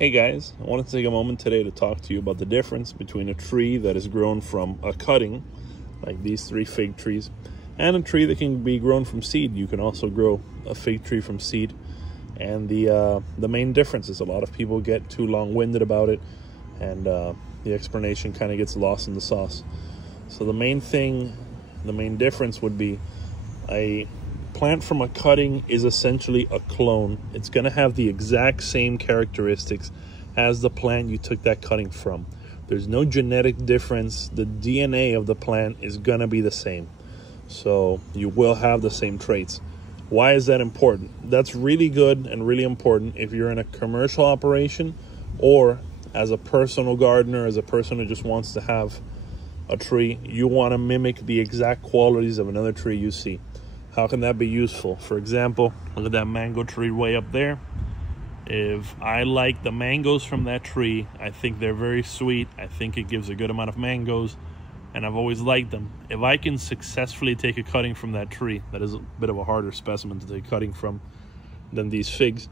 Hey guys, I wanted to take a moment today to talk to you about the difference between a tree that is grown from a cutting, like these 3 fig trees, and a tree that can be grown from seed. You can also grow a fig tree from seed. And the main difference is a lot of people get too long-winded about it, and the explanation kind of gets lost in the sauce. So the main difference would be a plant from a cutting is essentially a clone. It's going to have the exact same characteristics as the plant you took that cutting from. There's no genetic difference. The DNA of the plant is going to be the same. So you will have the same traits. Why is that important? That's really good and really important if you're in a commercial operation, or as a personal gardener, as a person who just wants to have a tree. You want to mimic the exact qualities of another tree you see. How can that be useful? For example, look at that mango tree way up there. If I like the mangoes from that tree, I think they're very sweet. I think it gives a good amount of mangoes, and I've always liked them. If I can successfully take a cutting from that tree, that is a bit of a harder specimen to take cutting from than these figs,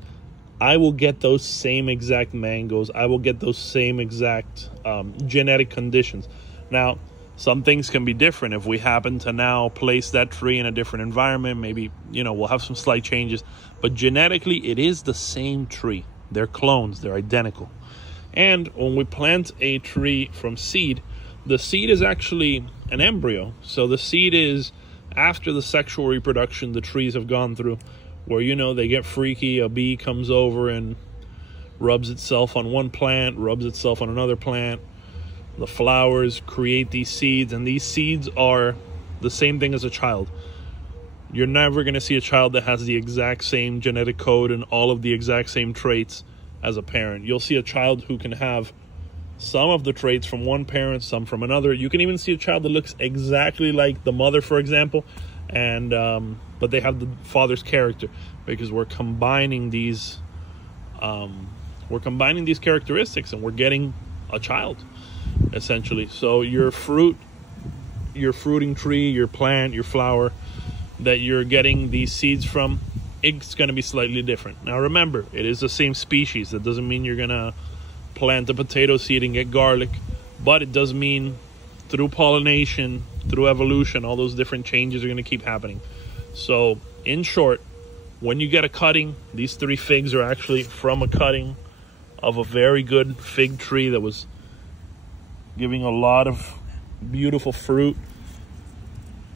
I will get those same exact mangoes. I will get those same exact genetic conditions. Now, some things can be different. If we happen to now place that tree in a different environment, maybe, we'll have some slight changes. But genetically, it is the same tree. They're clones. They're identical. And when we plant a tree from seed, the seed is actually an embryo. So the seed is after the sexual reproduction the trees have gone through, where, they get freaky. A bee comes over and rubs itself on one plant, rubs itself on another plant. The flowers create these seeds, and these seeds are the same thing as a child. You're never going to see a child that has the exact same genetic code and all of the exact same traits as a parent. You'll see a child who can have some of the traits from one parent, some from another. You can even see a child that looks exactly like the mother, for example, and but they have the father's character, because we're combining these characteristics, and we're getting a child, essentially. So your fruiting tree, your plant, your flower that you're getting these seeds from, it's going to be slightly different. Now remember, it is the same species. That doesn't mean you're going to plant a potato seed and get garlic, but it does mean through pollination, through evolution, all those different changes are going to keep happening. So in short, when you get a cutting, these 3 figs are actually from a cutting of a very good fig tree that was giving a lot of beautiful fruit.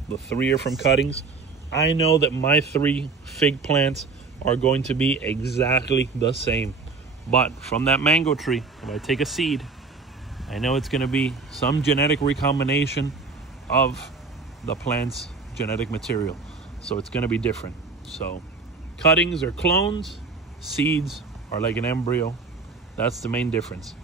The 3 are from cuttings. I know that my 3 fig plants are going to be exactly the same. But from that mango tree, if I take a seed, I know it's going to be some genetic recombination of the plant's genetic material. So it's going to be different. So cuttings are clones, seeds are like an embryo. That's the main difference.